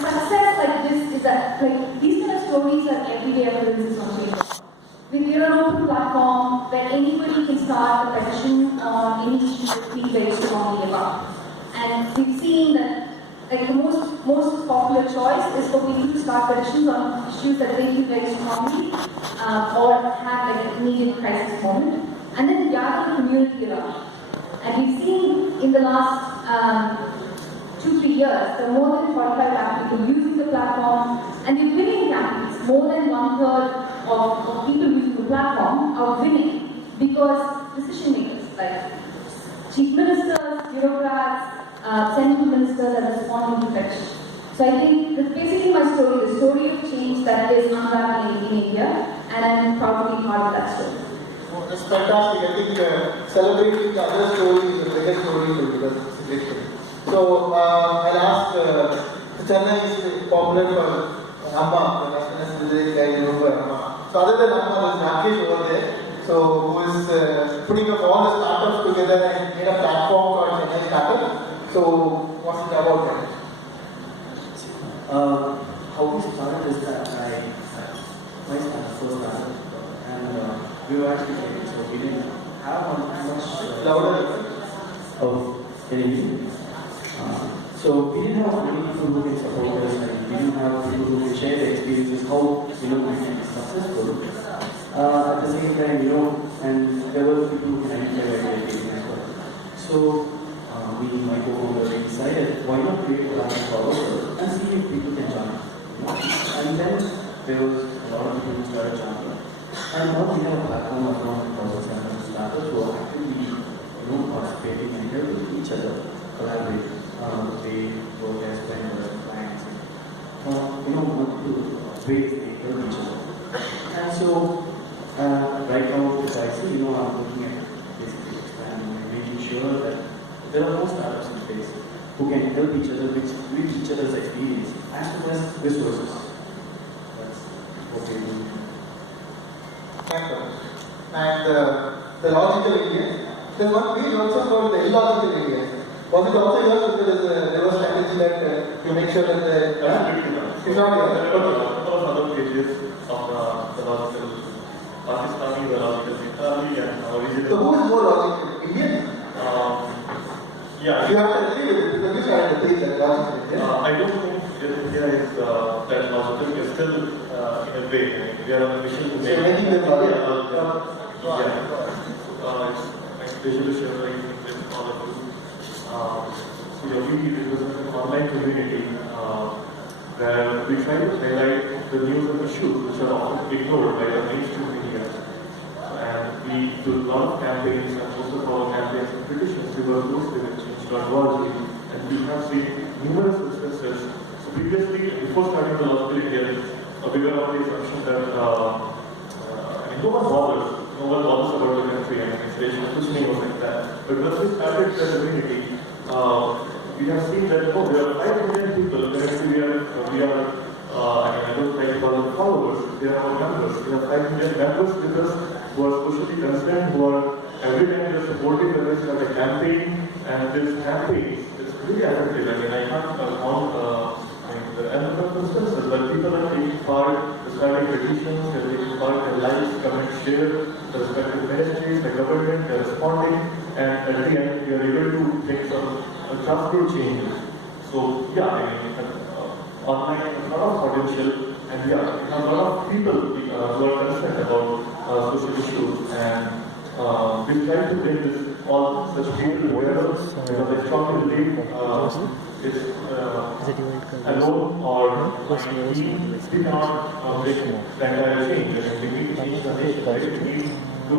success like this is that, like, these kind of stories are everyday occurrences on Facebook. We are an open platform where anybody can start a petition on any issue that we very strongly about. And we've seen that, like, the most popular choice is for people to start petitions on issues that they feel very strongly or have like an immediate crisis moment, and then gather the community around. And we've seen in the last 2-3 years, there are more than 45 lakh people using the platform, and we're winning campaigns. More than 1/3 of people using the platform are winning because decision makers, like chief ministers, bureaucrats, central ministers, are responding to petitions. So I think that's basically my story, the story of change that is unraveling in India, and I'm proud to be part of that story. Oh, that's fantastic. I think celebrating the other story is a bigger story too, because it's significant. So I'll ask, Chennai is popular for Amma, the nationalist village guy in Amma. So other than Amma, there's Rakesh over there, so who is putting up all the startups together and made a platform called Chennai Startup. So what's it about that? How we started is that my startup first started, and we were actually getting, so we didn't have much. Louder. Oh, can you hear me? So we didn't have many people who can support us, and we didn't have people who can share their experiences, how we can be successful. At the same time, and there were people who can identify by their as well. So we, my co-founder, decided why not create a platform for ourselves and see if people can join. And then there was a lot of people who started joining. And now we have a platform of around 1,700 startups who are actively participating and helping each other collaborate. They work as clients, multiple ways they help each other. And so, right now, precisely, I'm looking at basically expanding and making sure that there are more startups in place who can help each other with each other's experience as well as resources. That's what we do. Thank you. And the logical areas. There's one page also called the illogical areas. Was it also yours, because there was strategy that you make sure that the... It's not yours? There were a couple of other pages of the logical, Pakistani, the logical Italy, and original. So who is more logical? Indian? Yeah. You have to agree with it, because you started to think that logical Indian. I don't think India is that logical. It's still in a way. We are on a mission to make making them logical. It's my pleasure to share my with all of you. So we represent an online community where we try to highlight the news and issues which are often ignored by the mainstream media. And we do a lot of campaigns, and most of our campaigns and petitions we work closely with Change.org, and we have seen numerous instances. So previously, before starting the Logical India, we were on the assumption that no one bothers about the country and administration, positioning was like that. But once we started the community, we have seen that there are 5 million people. Currently, we are I don't like to call them followers. They are our members. We have 5 million members with us who are socially concerned, who are every time they're supporting the rest of the campaign. And this campaign is really effective. I can't count the number of instances, but people are taking part, starting petitions, they're taking part in likes, comments, share, the respective ministries, the government, they're responding, and at the end, we are able to make some transfer changes. So, online has a lot of potential, and we have a lot of people who are concerned about social issues, and we try to bring this all such people together, because I strongly believe it's alone or we cannot make the entire change. We need to change the nation, right? We need to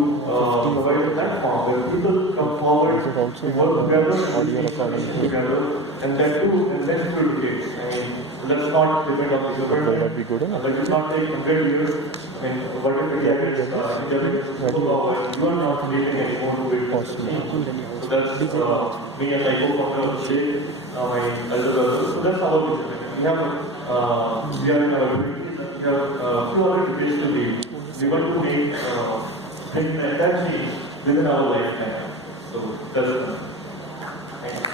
provide a platform where people come forward, work together, and then do case. Let's not depend on the government. Let's not take 100 years. What if the gadgets you are not creating any more to it. So that's me and my co-founder Shay, my elder brother. So that's our vision. We are in our community. We have a few other debates to lead. We want to make things like that change within our lifetime. So that's it. Thank you.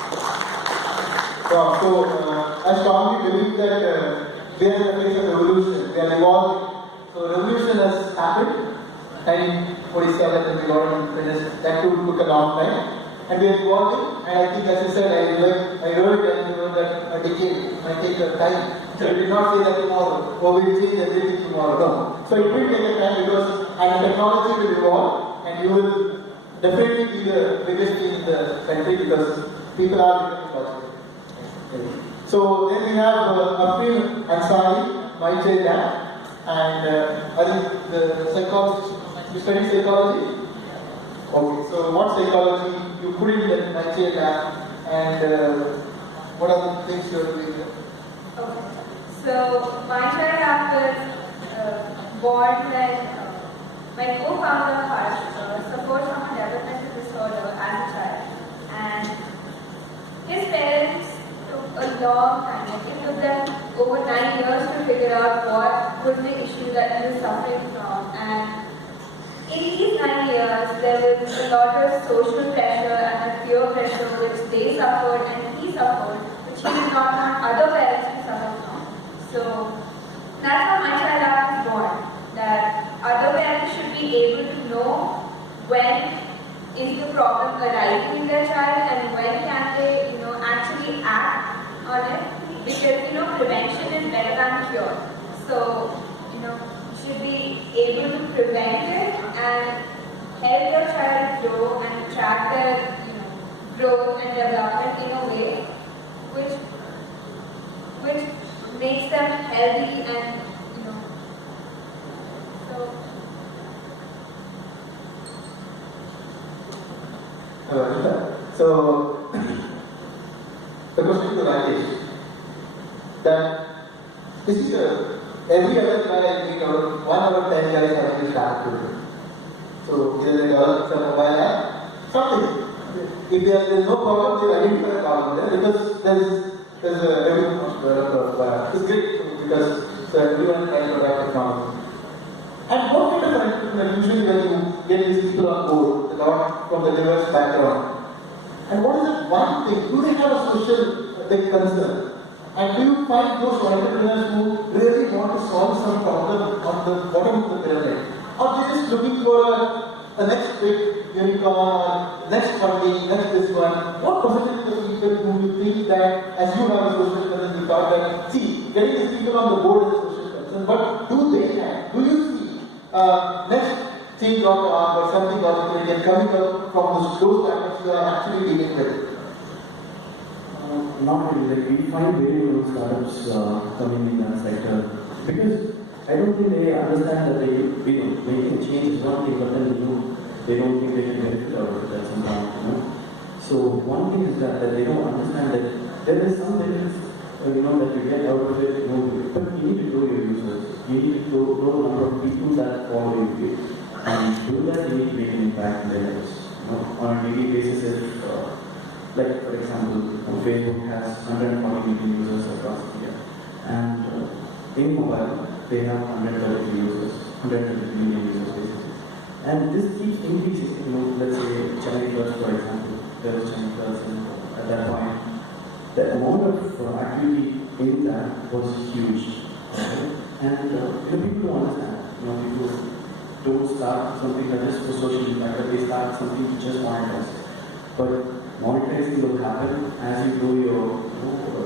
So I strongly believe that we are in the face of revolution. We are evolving. So revolution has happened, and Odisha that we got finished. That took a long time. And we are evolving, and I think, as I said, I heard that a decade might take a time. So we did not say that tomorrow, or we will change everything tomorrow. No. So it will take a time because and the technology will evolve, and you will definitely be the biggest thing in the country because people are becoming logical. So then we have Afrin Ansari, my child dad, and I think the psychologist. You study psychology? Okay, so what psychology you put in the Nigeria lab and what are the things you are doing? Okay, so my child app was born when my co-founder Harsh suffers from a developmental disorder as a child, and his parents took a long time. It took them over 9 years to figure out what was the issue that he was suffering from, and in these 9 years, there was a lot of social pressure and a peer pressure which they suffered and he suffered, which he did not want other parents to suffer from. So that's how my child app was born, that other parents should be able to know when is the problem arising in their child and when can they, actually act on it, because, prevention is better than cure. So, should be able to prevent it and help your child grow and track their growth and development in a way which makes them healthy and so the question to Rajesh that this is every other guy I meet out of 1 out of 10 guys have actually started to do. So either they develop some mobile app, something. If there is no problem, they identify the problem there because there's a revenue developer. It's great because everyone tries to adapt technology. And what kind of entrepreneur usually when you get these people on board, a lot from the diverse background. And what is that one thing? Do they have a social concern? And do you find those entrepreneurs who really want to solve some problem on the bottom of the pyramid? Or they're just looking for a next big unicorn or next funding, next this one? What percentage of the people who you think that, as you have a social concern, you thought that, see, getting these people on the board is a social concern, but do you see next change.org or something or coming up from those startups you are actually dealing with? Not really. Like we find very few startups coming in that sector because I don't think they understand that they can change one thing, but then they don't think they can benefit out of it at some point. So one thing is that they don't understand that there is some benefits that you get out of it. But you need to grow your users. You need to grow the number of people that follow you, and to do that you need to make an impact in their lives. On a daily basis, if like for example, Facebook has 140 million users across India, and in mobile they have 130 users, 130 million users basically. And this keeps increasing. Let's say Chennai Plus, for example, there was Chennai Plus, and at that point, the amount of activity in that was huge. Okay? And people don't understand. People don't start something that is for social impact, but they start something to just monetize. But monetizing will happen as you grow your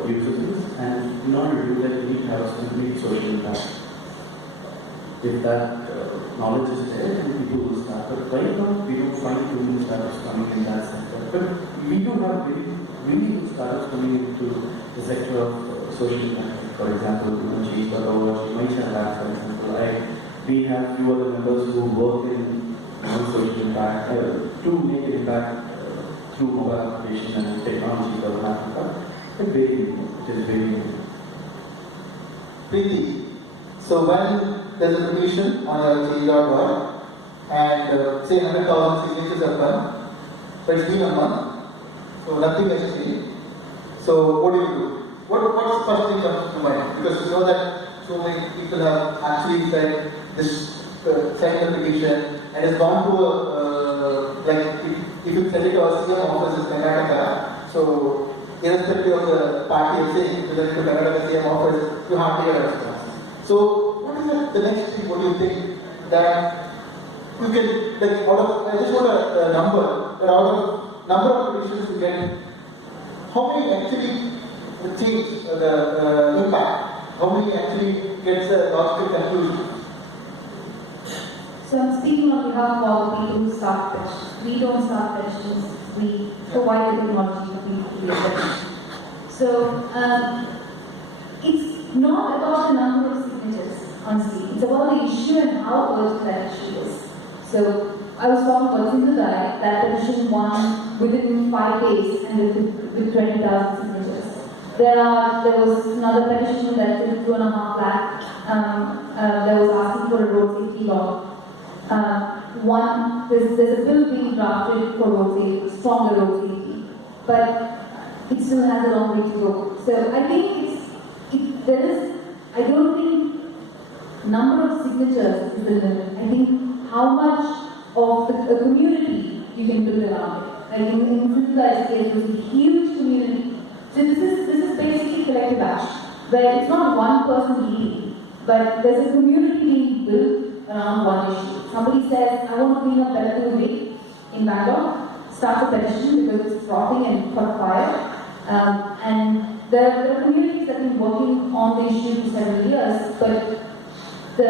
user base, and in order to do that, you need to have a complete social impact. If that knowledge is there, then people will start. But right now, we don't find too many startups coming in that sector. But we do have really good startups coming into the sector of social impact. For example, Change.org, MyChat Lab, for example. We have few other members who work in social impact to make an impact through mobile application and technology for Africa. It's very new. It is very new. Preeti, so when there's a petition on a change.org and say 100,000 signatures have come, but it's been a month, so nothing has changed. So what do? What's the first thing comes to mind? Because you know that so many people have actually said this signed the petition and has gone to a if you send it to our CM office in Karnataka, so irrespective of the party you're saying, whether it's Kannada the same offers, you hardly get a response. So, what is the next thing? What do you think that you can, like, out of, I just want a number, that out of number of petitions you get, how many actually change the impact? How many actually gets a logical conclusion? So I'm speaking on behalf of all the people who start petitions. We don't start petitions, we provide the technology for people to be a petition. So it's not about the number of signatures, honestly. It's about the issue and how urgent that issue is. So I was talking about Sindhudai, that petition won within 5 days and with 20,000 signatures. There was another petition that took 2.5 lakh, that was asking for a road safety law. There's a bill being drafted for road safety, stronger road safety, but it still has a long way to go. So I think I don't think number of signatures is the limit. I think how much of a community you can build around it. Like in Sindhudai's case, it was a huge community. So this is basically collective action, where it's not one person leading, but there's a community being built around one issue. Somebody says, I want to clean up Belakuru Lake in Bangalore, start a petition because it's rotting and caught fire. And there are communities that have been working on the issue for several years, but the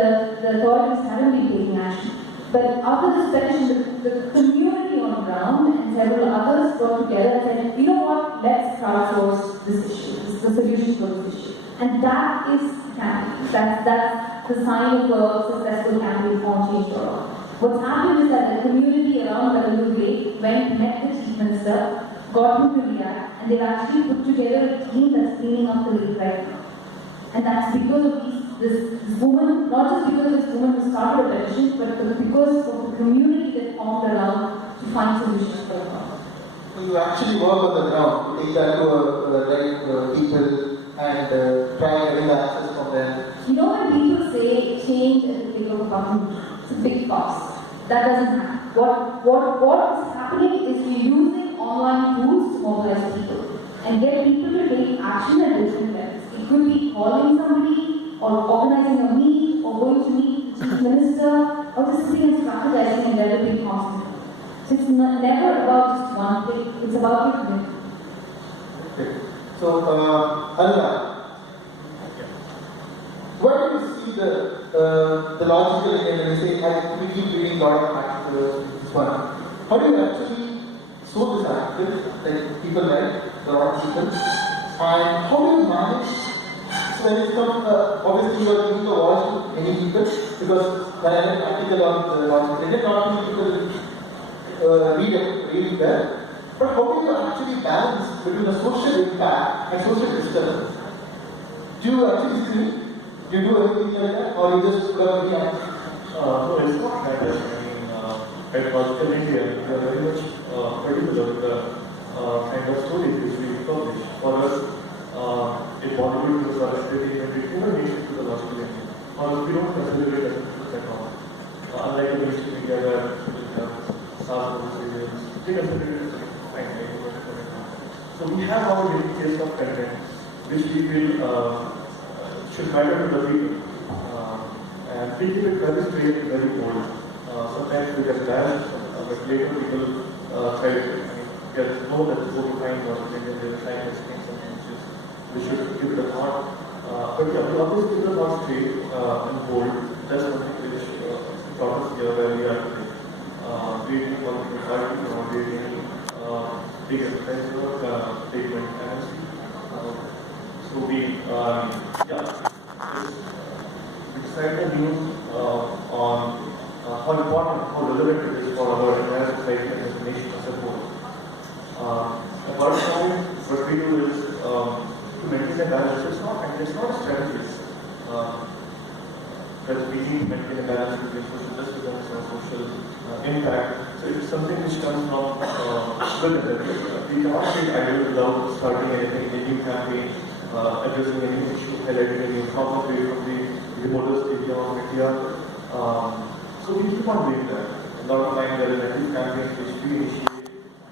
authorities haven't been taking action. But after this petition, the community on the ground and several others got together and said, you know what, let's crowdsource this issue, this is the solution for this issue. And that is campaign. That's the sign of a successful campaign on change.org. What's happened is that the community around Belakuru Lake went, met the chief minister, got him to react, and they've actually put together a team that's cleaning up the lake right now. And that's because of this woman, not just because of this woman who started a petition, but because of the community that formed around to find solutions for the problem. You actually work on the ground, take that to people and try and get access from them. You know when people say change at the click of a button, it's a big cost. That doesn't happen. What is happening is we're using online tools to mobilize people and get people to take action at different levels. It could be calling somebody, or organizing a meet, or going to meet the chief minister, or just sitting and strategizing and developing constantly. So it's never about just one thing, it's about your commitment. Okay. So, Anurag, where do you see the logical end when you say, we keep reading a lot of articles, this one. How do you actually sow this article, like people like, a lot of people, and how do you manage, so when it's come, obviously you are giving the voice to many people, because when I read an article on the logical end, not many people read that. But how do you actually balance between the social impact and social disturbance? Do you actually see? Do you do everything like that, or you just put up the act? No, it's not like that. I mean, at Logical India, we are very much particular with the kind of stories which we publish. For us, in Bollywood, it was pretty recommendation to the Logical India. Or we don't consider it as a technology. Unlike the mainstream media where we have SaaS videos, we consider it as a so we have our daily taste of content, which we feel should matter to the people. And we keep it very straight and very bold. Sometimes we get banned, but later people try to get know that it's over time or they're trying to explain something we should give it a thought. But yeah, we always keep it not straight and bold. That's something which brought us here where we are today. Creating political party or creating big advertisement statement MNC. So we decided the news on how important, how relevant it is for our entire society and the nation as a whole. Apart from what we do is to maintain a balance. It's not a strategy. That we need to maintain a balance between social justice and social impact. So it's something which comes from within it. We cannot say idle without starting anything, a new campaign, addressing any issue, highlighting a new problem from the reporters, media, or media. So we keep on doing that. A lot of time there is active campaigns which we initiate.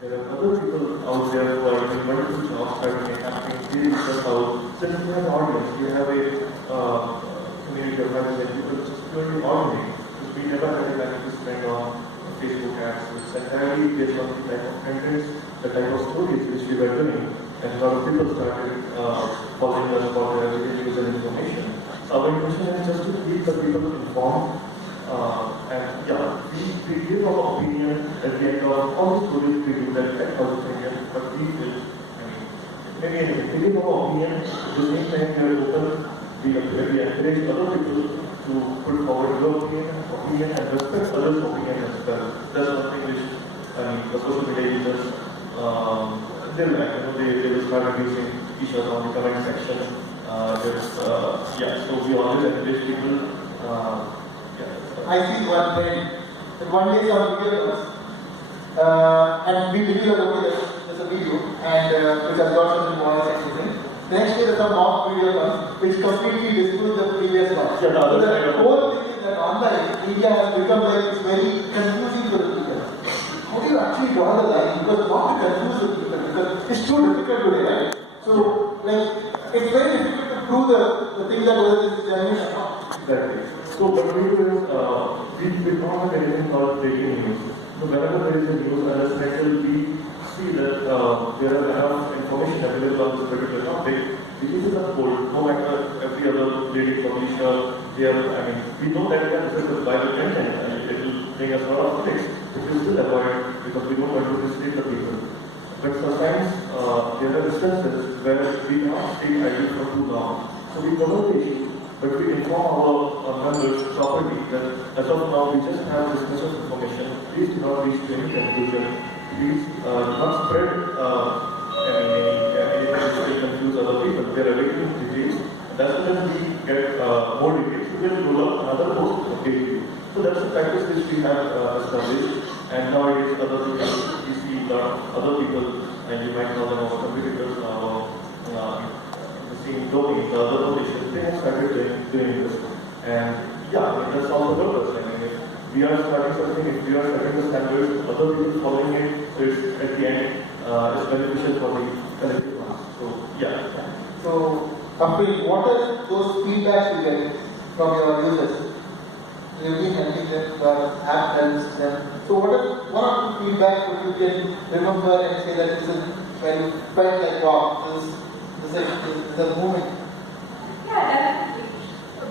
There are other people out there who are doing multiple jobs, starting then you have an audience, you have a community of having people which is purely organic. Because we never had a kind to spend on Facebook ads. It's entirely based on the type of contents, the type of stories which we were doing, and a lot of people started following us for their everyday news and information. So our intention is just to keep the people informed. And yeah, we give our opinion at the end of all the stories we do that affect our opinion, but we will, maybe anything. We give our opinion, at the same time we are open, we encourage other people to put forward your opinion and respect others' opinion as well. That's something which, the social media users, they will start abusing each other on the comment section. So we always encourage people. I see one trend. That one day some video comes, and we believe that okay, there's a video, and which has got some voice and everything. The next day there's some mock video comes, which completely disproves the previous one. Yeah, no, So that's the right. whole thing is that online media has become like it's very confusing for the people. How do you actually draw the line? Because what to confuse the people? Because it's too difficult today, right? So like it's very difficult to prove the thing that whether this is genuine or not. Exactly. So what we do is, we don't have anything called breaking news. So whenever there is a news and a special, we see that there is enough information available on this particular topic. We keep it on hold, no matter every other lady publisher, we know that this is a viral content and it will bring us a lot of clicks. But we still avoid it because we don't want to mislead the people. But sometimes there are instances where we cannot stay idle for too long. So we cover the issue. But we inform our members properly that as of now we just have this much of information. Please do not reach to any conclusion. Please do not spread anything which will confuse other people. We are awaiting details. And as soon as we get more details, we will roll out another post to update you. So that's the practice which we have established. And nowadays other people, we see a lot of other people, and you might call them our competitors same domain, the other publishers, they have started doing this. And that's all the purpose. If we are starting something, if we are setting the standards, other people following it, so it's at the end, it's beneficial for the collective mass. So, So, Kapil, what are those feedbacks you get from your users? You've been handling them, your app helps them. So, what are one or two feedbacks that you can remember and say that this is when you felt like, wow, this is a movement? Yeah, definitely.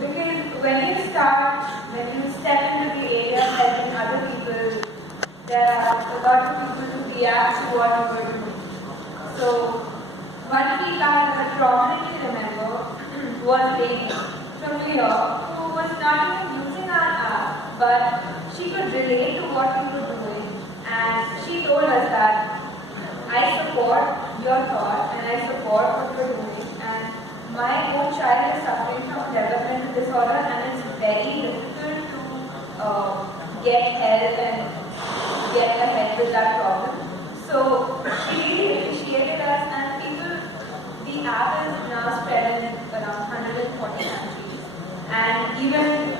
Because when you step into the area of helping other people, there are a lot of people who react to what you are doing. So, one feedback that I prominently remember was a lady from New York who was not even using our app, but she could relate to what we were doing, and she told us that I support your thought and I support what you're doing, and my own child is suffering from developmental disorder and it's very difficult to get help and get ahead with that problem. So she really appreciated us, and the app is now spread in around 140 countries, and even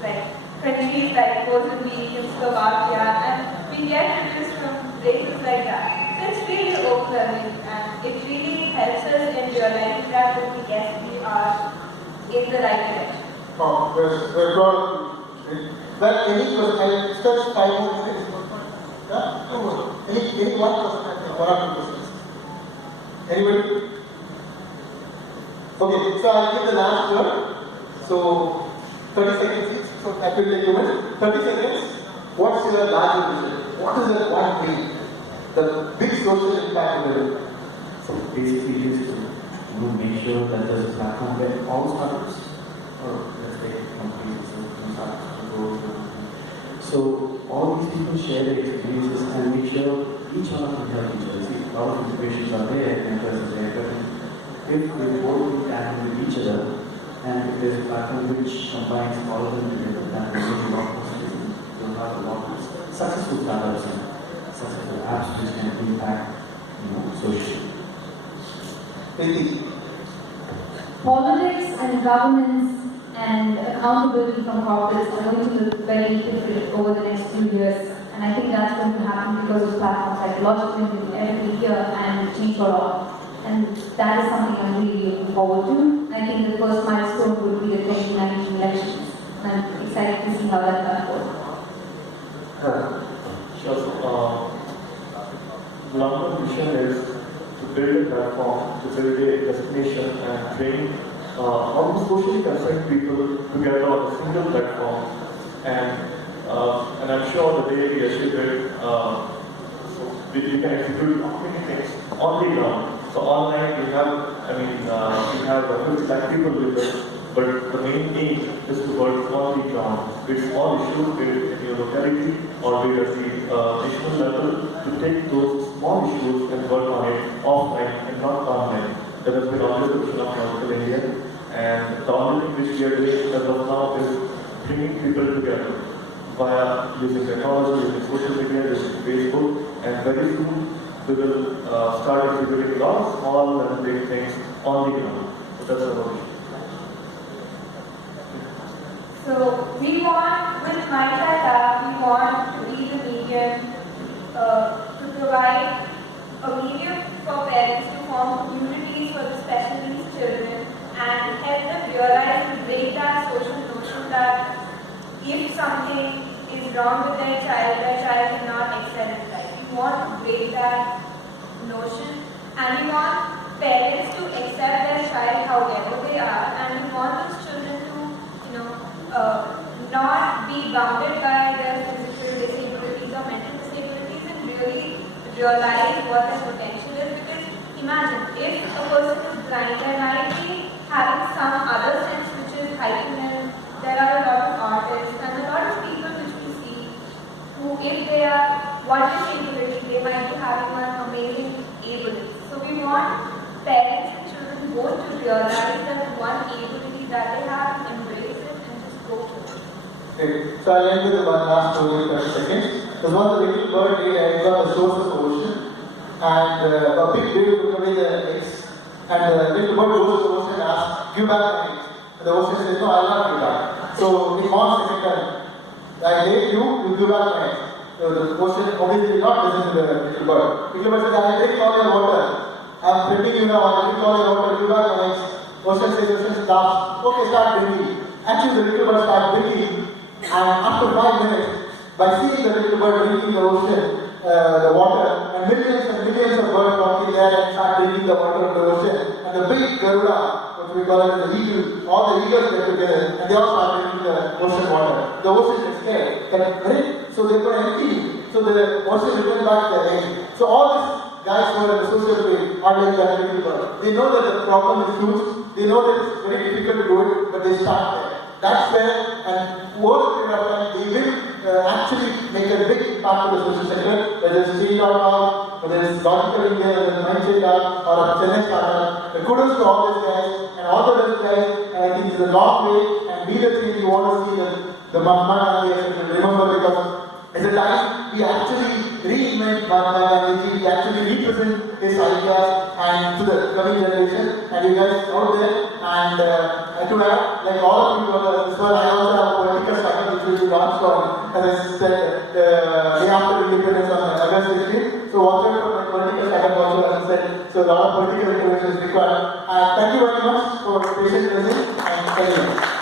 like countries like Mozambique and Slovakia, and we get reviews from places like that. It's really overwhelming, and it really helps us in realizing that yes, we are in the right direction. Oh, we're proud. Well, any question? I'll discuss 5 more minutes. Yeah? No more. Any one question? I think, one or two questions. Anybody? Okay, so I'll give the last word. So, 30 seconds each. So, that will take a minute. 30 seconds. What's your larger vision? What is that one thing? The big social impact will do. So basically just to make sure that there's a platform where all startups, or let's say companies, startups to go to. So all these people share their experiences and make sure each one of them help each other. See, a lot of integrations are there, mentors are there, but if they both interact with each other, and if there's a platform which combines all of them together, then we'll make a lot more citizens. We'll have a lot more successful startups and successful apps which can impact, socially. Politics and governance and accountability from corporates are going to look very different over the next few years, and I think that's going to happen because of platforms like Logic, everybody here, and Change for All. And that is something I'm really looking forward to. I think the first milestone would be the 2019 elections. And I'm excited to see how that unfolds. Sure. The long-term vision is to build a platform, to build a destination and bring all the socially concerned people together on a single platform. And I'm sure the day we achieve it, we can execute many things on the ground. So online we have 50 lakh people with us, but the main aim is to work on the ground with small issues with your locality or with the national level to take those small issues and work on it offline and not online. That has been always the vision of Nautical India, and the only thing which we are doing as of now is bringing people together via using technology, using social media, using Facebook, and very soon we will start executing a lot of small and big things on the ground. So that's our vision. So we want, with MyChat, we want to be the medium to provide a medium for parents to form communities for the special needs children and help them realize and break that social notion that if something is wrong with their child cannot excel in life. We want to break that notion, and we want parents to accept their child however they are, and we want those children to, not be bounded by their physical disabilities or mental disabilities and really realize what their potential is. Because imagine, if a person is blind, they might be having some other sense which is heightened. There are a lot of artists and a lot of people which we see who, if they are one disability, they might be having one amazing ability. So we want parents and children both to realize that one ability that they have, embrace it and just go for it. Okay, so I'll end with one last story for a second. There's one of the little bird named Edgar, the source of the ocean, and a big wave took away the eggs, and the little bird goes to the ocean and asks, "Give back my eggs." And the ocean says, "No, I'll not give back." So he wants second time. I hate you, you give back my eggs. So the ocean obviously did not listen to the little bird. The little bird says, "I'll drink all your water. I'm threatening you now, I'll drink all your water, give back my eggs." Ocean says, ocean stops. Okay, start drinking. Actually, the little bird starts drinking. And after 5 minutes, by seeing the little bird drinking the ocean, the water, and millions of birds walking there and start drinking the water of the ocean, and the big Garuda, what we call it the eagle, all the eagles get together, and they all start drinking the ocean water. The ocean is scared. So they were empty. So the ocean returned back their egg. So all these guys who are in the social play are like that little bird. They know that the problem is huge. They know that it's very difficult to do it, but they start there. That's where, and over the period of time, they will actually make a big impact to the social sector, whether it's Change.org, whether it's Logical India, whether it's MindShape or a Chennai startup. Kudos to all these guys, and all the best guys, and I think it's a long way, and be the change you want to see the Mahatma Gandhi remember, because as a time, we actually reinvent Mahatma Gandhi, we actually represent his ideas and to the coming generation, and you guys out there, and to add, like all of you, this one, I also have a political startup which will be launched on, as I said, day after independence on August 16th. So watch out for my political startup also, as I said, so a lot of political information is required. And thank you very much for patient listening, and thank you.